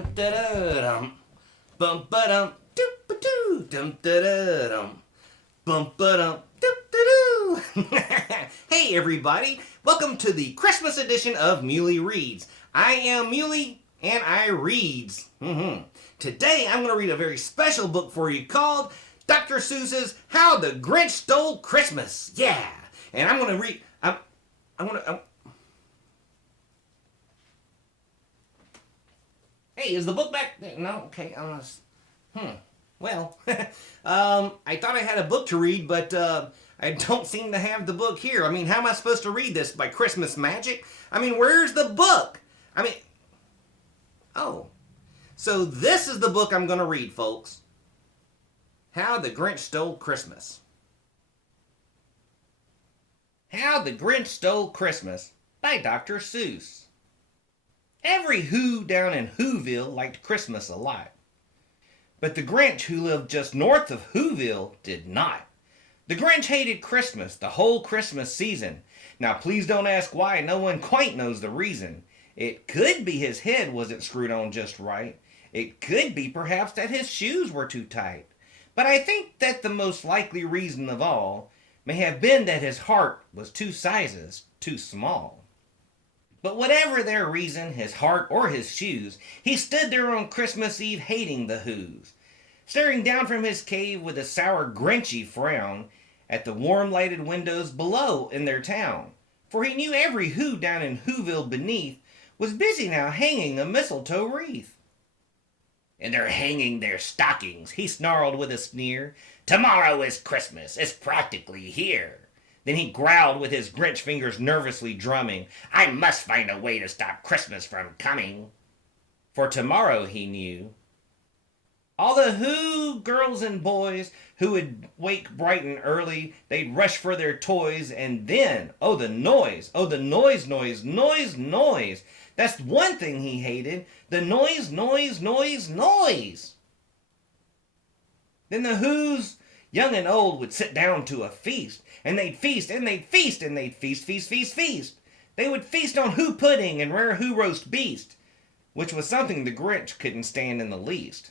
dum da da dum, bum ba dum, doop ba doo, dum da da dum, bum ba dum, doop da doo. Hey everybody, welcome to the Christmas edition of Muley Reads. I am Muley and I reads. Today I'm going to read a very special book for you called Dr. Seuss's How the Grinch Stole Christmas. Yeah, and I'm going to read. Hey, is the book back there? No? Okay, Well, I thought I had a book to read, but I don't seem to have the book here. I mean, how am I supposed to read this? By Christmas magic? I mean, where's the book? Oh. So this is the book I'm going to read, folks. How the Grinch Stole Christmas. How the Grinch Stole Christmas by Dr. Seuss. Every Who down in Whoville liked Christmas a lot. But the Grinch who lived just north of Whoville did not. The Grinch hated Christmas the whole Christmas season. Now please don't ask why, no one quite knows the reason. It could be his head wasn't screwed on just right. It could be perhaps that his shoes were too tight. But I think that the most likely reason of all may have been that his heart was 2 sizes too small. But whatever their reason, his heart or his shoes, he stood there on Christmas Eve hating the Whos, staring down from his cave with a sour Grinchy frown at the warm lighted windows below in their town. For he knew every Who down in Whoville beneath was busy now hanging a mistletoe wreath. And they're hanging their stockings, he snarled with a sneer. Tomorrow is Christmas, it's practically here. Then he growled with his Grinch fingers nervously drumming, I must find a way to stop Christmas from coming. For tomorrow, he knew, all the Who girls and boys who would wake bright and early, they'd rush for their toys, and then, oh the noise, noise. That's one thing he hated, the noise. Then the Who's young and old would sit down to a feast, and they'd feast, and they'd feast, and they'd feast. They would feast on Who pudding and rare Who roast beast, which was something the Grinch couldn't stand in the least.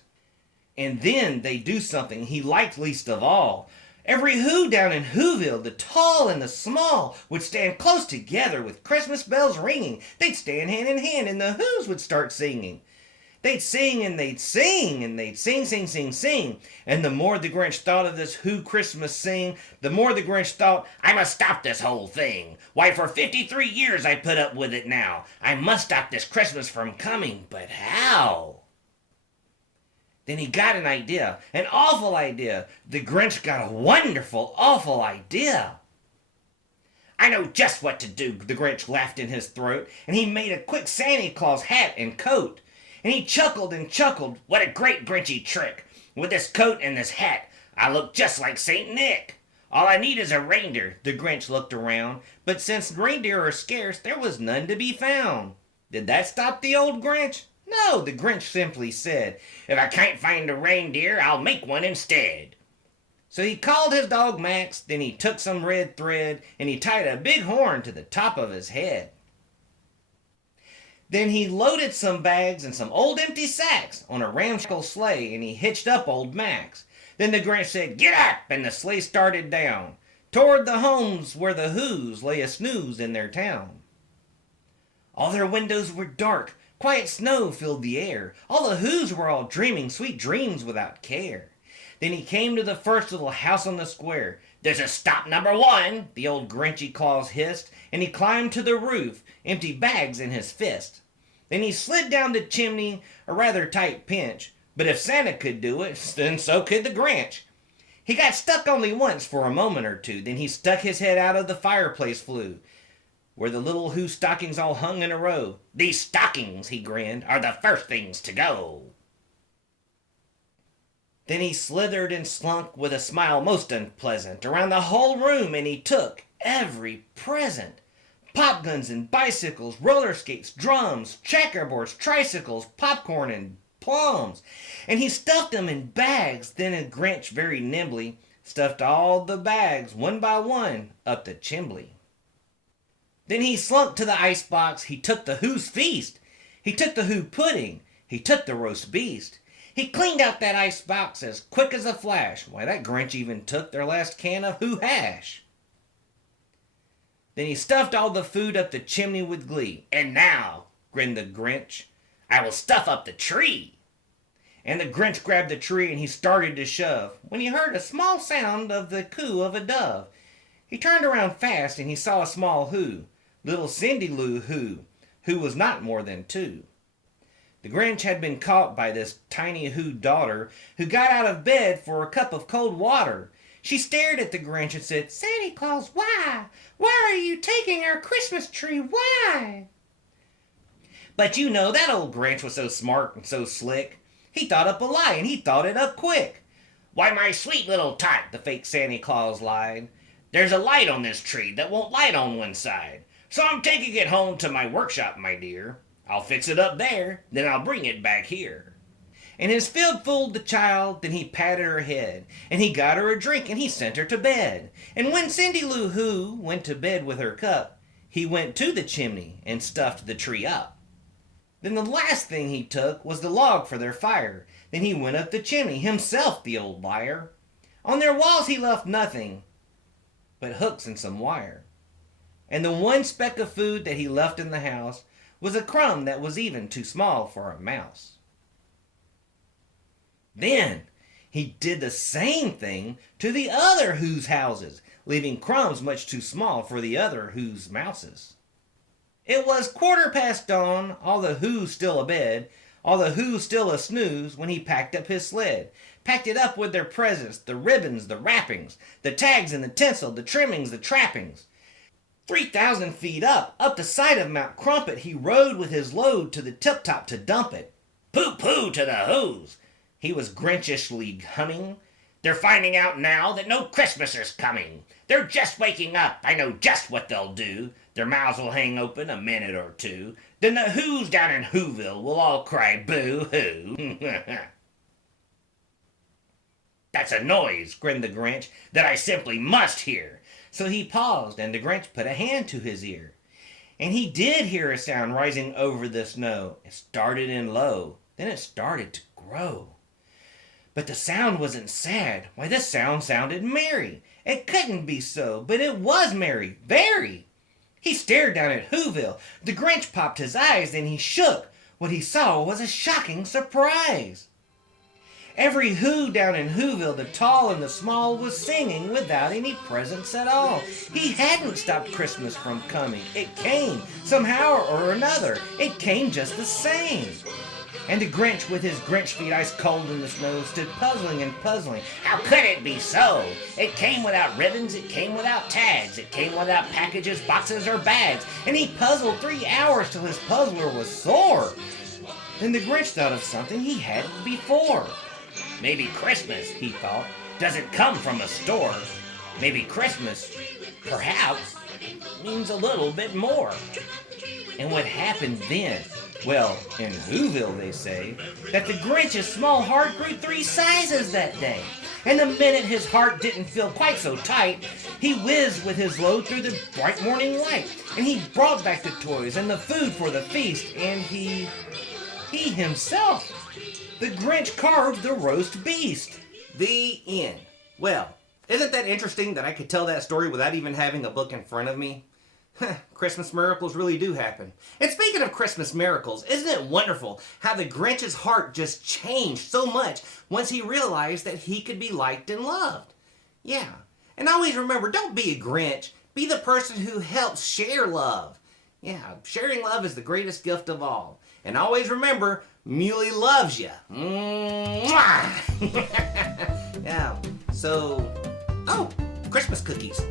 And then they'd do something he liked least of all. Every Who down in Whoville, the tall and the small, would stand close together with Christmas bells ringing. They'd stand hand in hand, and the Whos would start singing. They'd sing and they'd sing and they'd sing. And the more the Grinch thought of this Who Christmas sing, the more the Grinch thought, I must stop this whole thing. Why, for 53 years I put up with it now. I must stop this Christmas from coming, but how? Then he got an idea, an awful idea. The Grinch got a wonderful, awful idea. I know just what to do, the Grinch laughed in his throat, and he made a quick Santa Claus hat and coat. And he chuckled and chuckled, what a great Grinchy trick. With this coat and this hat, I look just like Saint Nick. All I need is a reindeer, the Grinch looked around, but since reindeer are scarce, there was none to be found. Did that stop the old Grinch? No, the Grinch simply said, if I can't find a reindeer, I'll make one instead. So he called his dog Max, then he took some red thread, and he tied a big horn to the top of his head. Then he loaded some bags and some old empty sacks on a ramshackle sleigh, and he hitched up old Max. Then the Grinch said, get up, and the sleigh started down toward the homes where the Whos lay a snooze in their town. All their windows were dark, quiet snow filled the air. All the Whos were all dreaming sweet dreams without care. Then he came to the first little house on the square. There's a stop number 1, the old Grinchy Claus hissed, and he climbed to the roof, empty bags in his fist. Then he slid down the chimney, a rather tight pinch, but if Santa could do it, then so could the Grinch. He got stuck only once for a moment or two, then he stuck his head out of the fireplace flue, where the little Who stockings all hung in a row. These stockings, he grinned, are the first things to go. Then he slithered and slunk with a smile most unpleasant around the whole room, and he took every present. Pop guns and bicycles, roller skates, drums, checkerboards, tricycles, popcorn and plums. And he stuffed them in bags. Then a Grinch very nimbly stuffed all the bags one by one up the chimbley. Then he slunk to the icebox. He took the Who's feast. He took the Who pudding. He took the roast beast. He cleaned out that ice box as quick as a flash. Why, that Grinch even took their last can of Who Hash. Then he stuffed all the food up the chimney with glee. "And now," grinned the Grinch, "I will stuff up the tree." And the Grinch grabbed the tree and he started to shove, when he heard a small sound of the coo of a dove. He turned around fast and he saw a small Who, little Cindy Lou Who was not more than 2. The Grinch had been caught by this tiny Who daughter, who got out of bed for a cup of cold water. She stared at the Grinch and said, "Santa Claus, why? Why are you taking our Christmas tree? Why?" But you know, that old Grinch was so smart and so slick. He thought up a lie, and he thought it up quick. "Why, my sweet little tot," the fake Santa Claus lied, "there's a light on this tree that won't light on one side. So I'm taking it home to my workshop, my dear. I'll fix it up there, then I'll bring it back here." And his fib fooled the child, then he patted her head, and he got her a drink, and he sent her to bed. And when Cindy Lou Who went to bed with her cup, he went to the chimney and stuffed the tree up. Then the last thing he took was the log for their fire. Then he went up the chimney, himself, the old liar. On their walls he left nothing but hooks and some wire. And the one speck of food that he left in the house was a crumb that was even too small for a mouse. Then he did the same thing to the other Who's houses, leaving crumbs much too small for the other Who's mouses. It was 1/4 dawn, all the Who's still abed, all the Who's still a snooze, when he packed up his sled. Packed it up with their presents, the ribbons, the wrappings, the tags and the tinsel, the trimmings, the trappings. 3,000 feet up the side of Mount Crumpet, he rode with his load to the tip-top to dump it. "Pooh-pooh to the Who's," he was Grinchishly humming. "They're finding out now that no Christmas is coming. They're just waking up, I know just what they'll do. Their mouths will hang open a minute or two. Then the Who's down in Whoville will all cry boo-hoo." "That's a noise," grinned the Grinch, "that I simply must hear." So he paused, and the Grinch put a hand to his ear. And he did hear a sound rising over the snow. It started in low, then it started to grow. But the sound wasn't sad. Why, this sound sounded merry. It couldn't be so, but it was merry, very. He stared down at Whoville. The Grinch popped his eyes, then he shook. What he saw was a shocking surprise. Every Who down in Whoville, the tall and the small, was singing without any presents at all. He hadn't stopped Christmas from coming. It came, somehow or another. It came just the same. And the Grinch, with his Grinch feet ice cold in the snow, stood puzzling and puzzling. How could it be so? It came without ribbons, it came without tags, it came without packages, boxes, or bags. And he puzzled 3 hours till his puzzler was sore. Then the Grinch thought of something he hadn't before. Maybe Christmas, he thought, doesn't come from a store. Maybe Christmas, perhaps, means a little bit more. And what happened then? Well, in Whoville they say that the Grinch's small heart grew 3 sizes that day. And the minute his heart didn't feel quite so tight, he whizzed with his load through the bright morning light. And he brought back the toys and the food for the feast. And he himself, the Grinch, carved the roast beast. The end. Well, isn't that interesting that I could tell that story without even having a book in front of me? Christmas miracles really do happen. And speaking of Christmas miracles, isn't it wonderful how the Grinch's heart just changed so much once he realized that he could be liked and loved? Yeah. And always remember, don't be a Grinch. Be the person who helps share love. Yeah, sharing love is the greatest gift of all. And always remember, Muley loves you. Yeah. So, Christmas cookies.